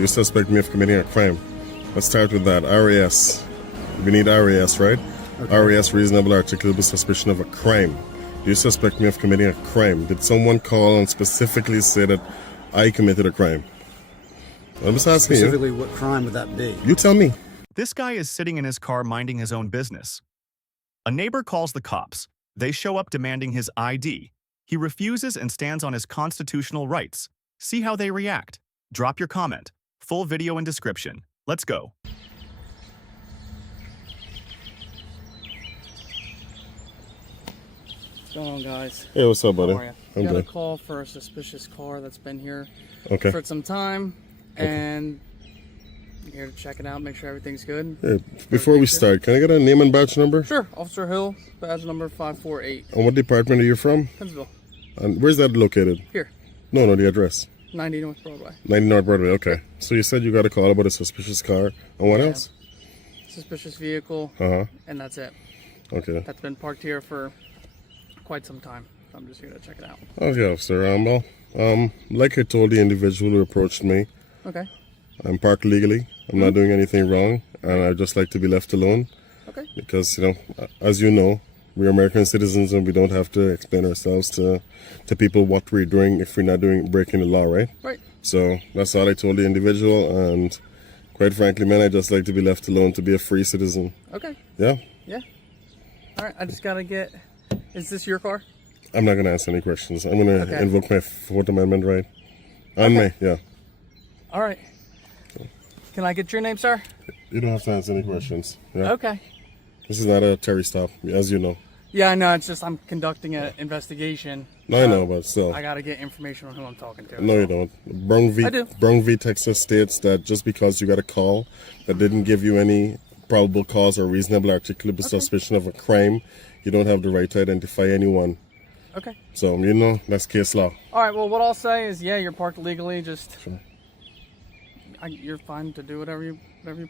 Do you suspect me of committing a crime? Let's start with that. RAS. We need RAS, right? Okay. RAS, reasonable articulable suspicion of a crime. Do you suspect me of committing a crime? Did someone call and specifically say that I committed a crime? I'm just asking you. Specifically, what crime would that be? You tell me. This guy is sitting in his car minding his own business. A neighbor calls the cops. They show up demanding his ID. He refuses and stands on his constitutional rights. See how they react. Drop your comment. Full video and description. Let's go. What's going on, guys? Hey, what's up, buddy? How are you? I'm got a good. call for a suspicious car that's been here Okay. for some time, and I'm here to check it out, make sure everything's good. Hey, before we start, can I get a name and badge number? Sure. Officer Hill, badge number 548. And what department are you from? Pennsville. And where's that located? Here, No, the address. 90 North Broadway. 90 North Broadway, okay. So you said you got a call about a suspicious car. And what Yeah. else? Suspicious vehicle, Uh-huh. and that's it. Okay. That's been parked here for quite some time. I'm just here to check it out. Okay, officer. Like I told the individual who approached me, Okay. I'm parked legally. I'm not doing anything wrong, and I'd just like to be left alone Okay. because, as you know, we're American citizens and we don't have to explain ourselves to people what we're doing if we're not breaking the law, right? Right. So that's all I told the individual, and quite frankly, man, I just like to be left alone to be a free citizen. Okay. Yeah? Yeah. All right. I just gotta get. Is this your car? I'm not going to answer any questions. I'm going to Okay. invoke my Fourth Amendment right. On Okay. me, yeah. All right. Can I get your name, sir? You don't have to answer any questions. Yeah? Okay. This is not a Terry stop, as you know. Yeah, I know. It's just I'm conducting an investigation. No, I know, but still. I gotta get information on who I'm talking to. No, you don't. I do. Brown v. Texas states that just because you got a call that didn't give you any probable cause or reasonable articulable suspicion of a crime, you don't have the right to identify anyone. Okay. So, that's case law. All right. Well, what I'll say is, yeah, you're parked legally. Just Sure. you're fine to do whatever you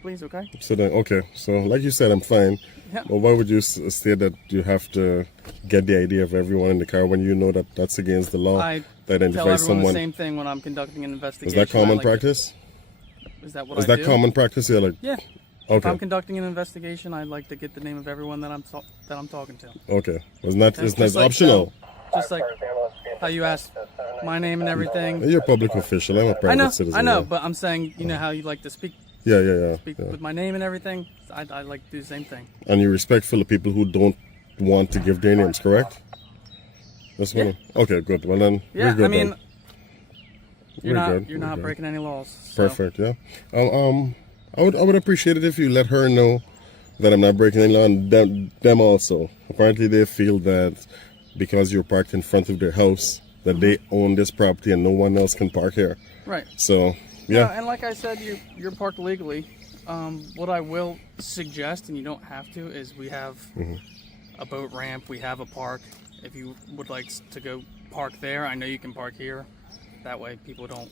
please. Okay. So then, okay. So, like you said, I'm fine. Yeah. But why would you say that you have to get the ID of everyone in the car when you know that that's against the law I to tell identify everyone someone? the same thing when I'm conducting an Is investigation. that common I like to- practice? Is that what Is I that do? common practice? Yeah, like, Yeah. If okay. I'm conducting an investigation, I'd like to get the name of everyone that I'm talking to. Okay. It's not Just like, optional. Just like how you asked my name and everything. You're a public official. I'm a private citizen. I know, yeah. but I'm saying, you know how you like to speak Yeah. with my name and everything. I like to do the same thing. And you're respectful of people who don't want to give their names, correct? That's what. Okay, good. Well then, Yeah, we're good I mean, then. you're We're not good. you're We're not good. breaking any laws. So. Perfect. Yeah. I would appreciate it if you let her know that I'm not breaking any law, and them also. Apparently, they feel that because you're parked in front of their house, that they own this property and no one else can park here. Right. So, yeah. And like I said, you're parked legally. What I will suggest, and you don't have to, is we have a boat ramp. We have a park. If you would like to go park there, I know you can park here. That way, people don't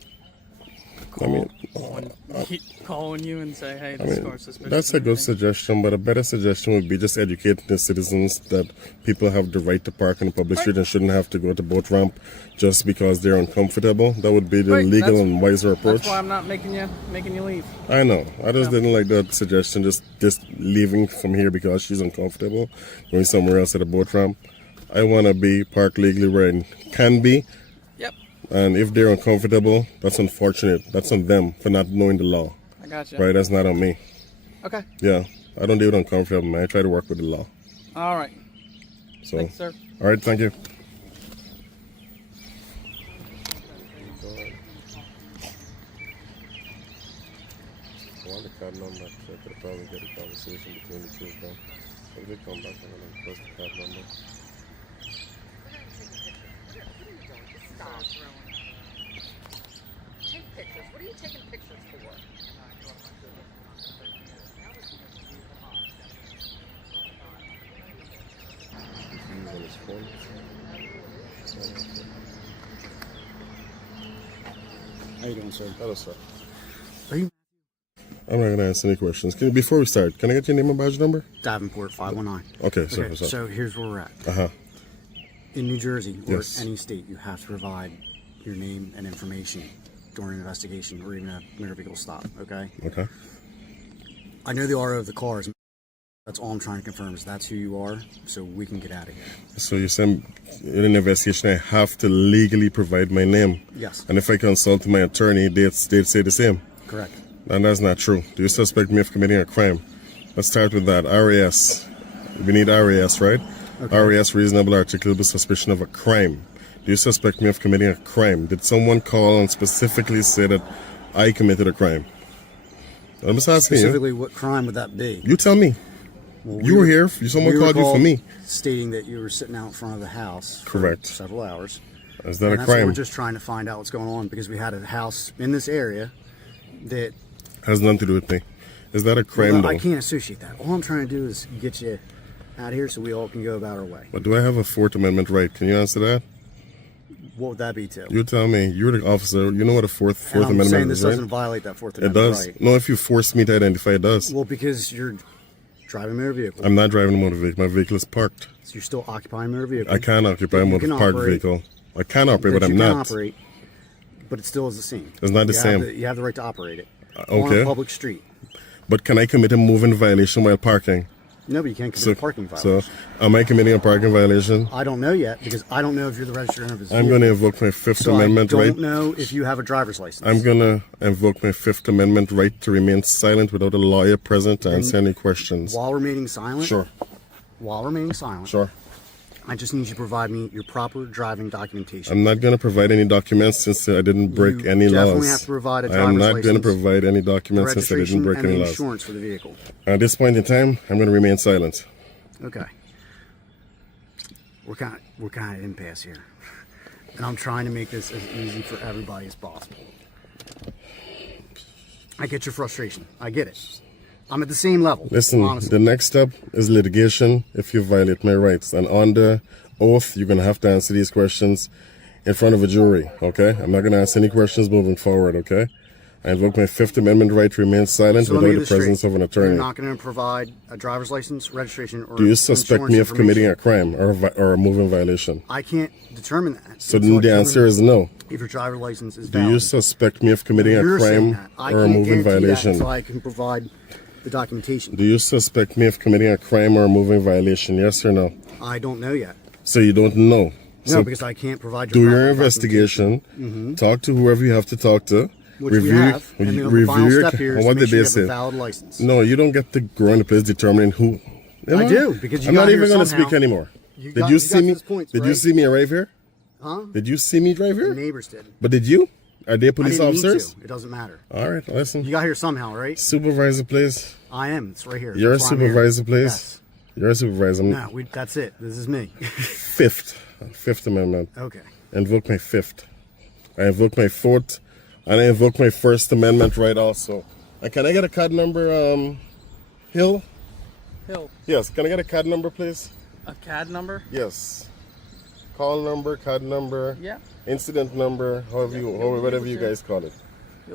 call on you and say, "Hey, this car's suspicious." That's a and good everything. suggestion, but a better suggestion would be just educating the citizens that people have the right to park on a public street and shouldn't have to go to boat ramp just because they're uncomfortable. That would be the Right, legal that's- and wiser approach. That's why I'm not making you leave. I know. I just didn't like that suggestion, just leaving from here because she's uncomfortable, going somewhere else at a boat ramp. I want to be parked legally where I can be. Yep, And if they're uncomfortable, that's unfortunate. That's on them for not knowing the law. I got you. Right? That's not on me. Okay. Yeah. I don't deal with uncomfortable, man. I try to work with the law. All right. So, Thanks, sir. all right, thank you. I could probably get a conversation between the two of them. If they come back, I'm going to press the card number. Stop. Take pictures. What are you taking pictures for? He's on his phone. How you doing, sir? Hello, sir. Are you I'm not going to answer any questions. Before we start, can I get your name and badge number? Davenport 519? Okay, sir. Okay, so here's where we're at. Uh-huh. In New Jersey or Yes. any state, you have to provide your name and information during an investigation or even a motor vehicle stop, okay? Okay. I know the RO of the cars. That's all I'm trying to confirm is that's who you are, so we can get out of here. So you're saying in an investigation I have to legally provide my name? Yes. And if I consult my attorney, they'd say the same? Correct. And that's not true. Do you suspect me of committing a crime? Let's start with that. RAS. We need RAS, right? Okay. RAS, reasonable articulable suspicion of a crime. Do you suspect me of committing a crime? Did someone call and specifically say that I committed a crime? I'm just asking you. Specifically, what crime would that be? You tell me. Well, You were here. Someone called you for me. Stating that you were sitting out in front of the house for Correct. several hours. Is that And a that's what crime? we're just trying to find out what's going on because we had a house in this area that Has nothing to do with me. Is that a crime, well, though? I can't associate that. All I'm trying to do is get you out of here so we all can go about our way. But do I have a Fourth Amendment right? Can you answer that? What would that be, Tim? You tell me. You're the officer. You know what a Fourth And I'm Amendment saying is, this right? doesn't violate that Fourth It Amendment does. right. No, if you force me to identify, it does. Well, because you're driving a motor vehicle. I'm not driving a motor vehicle. My vehicle is parked. So you're still occupying a motor vehicle. I can occupy a You motor can parked operate. vehicle. I can operate, that but I'm you can not. operate, but it still is the same. It's not the You same. have you have the right to operate it on okay. a public street. But can I commit a moving violation while parking? No, but you can't commit a parking violation. So, am I committing a parking violation? I don't know yet because I don't know if you're the registered owner of this I'm vehicle. going to invoke my Fifth So Amendment I don't right. know if you have a driver's license. I'm going to invoke my Fifth Amendment right to remain silent without a lawyer present to answer any questions. While remaining silent. Sure. While remaining silent. Sure. I just need you to provide me your proper driving documentation. I'm not going to provide any documents since I didn't break You any definitely laws. have to provide a I'm driver's not going to license, provide any documents since I didn't registration break and any the laws. insurance for the vehicle. At this point in time, I'm going to remain silent. Okay. We're kind of impasse here, and I'm trying to make this as easy for everybody as possible. I get your frustration. I get it. I'm at the same level. Listen, honestly. the next step is litigation if you violate my rights. And under oath, you're going to have to answer these questions in front of a jury, okay? I'm not going to ask any questions moving forward, okay? I invoke my Fifth Amendment right to remain silent So let me without get the this straight. presence of an attorney. You're not going to provide a driver's license, registration, or Do you suspect insurance me of committing a information. crime or a moving violation? I can't determine that. So until I then the answer is no. if your driver's license is Do valid. you suspect me of committing a You're saying crime that. I or a can't moving guarantee that violation? until I can provide the documentation. Do you suspect me of committing a crime or a moving violation? Yes or no? I don't know yet. So you don't know. No, So because I can't provide do your your proper documentation. investigation. Talk to whoever you have to talk to. Which we have, and the final your- step here and is what to make did sure you they have a say? valid license. No, you don't get to go in the place determining who. I do, because you I'm got not here even going to somehow. speak anymore. You Did got- you you see got me? those points, Did you right? see me arrive here? Huh? Did you see me drive The here? neighbors did. But did you? Are they I police didn't need officers? to. It doesn't matter. All right, listen. You got here somehow, right? Supervisor, please. I am. It's right here. You're a That's why I'm here. supervisor, please. Yes. You're a supervisor. No, that's it. This is me. Fifth Amendment. Okay. I invoke my Fifth. I invoke my Fourth, and I invoke my First Amendment right also. And can I get a card number, Hill? Hill, Yes. Can I get a card number, please? a CAD number? Yes. Call number, card number, Yeah. incident number, whatever you guys call it.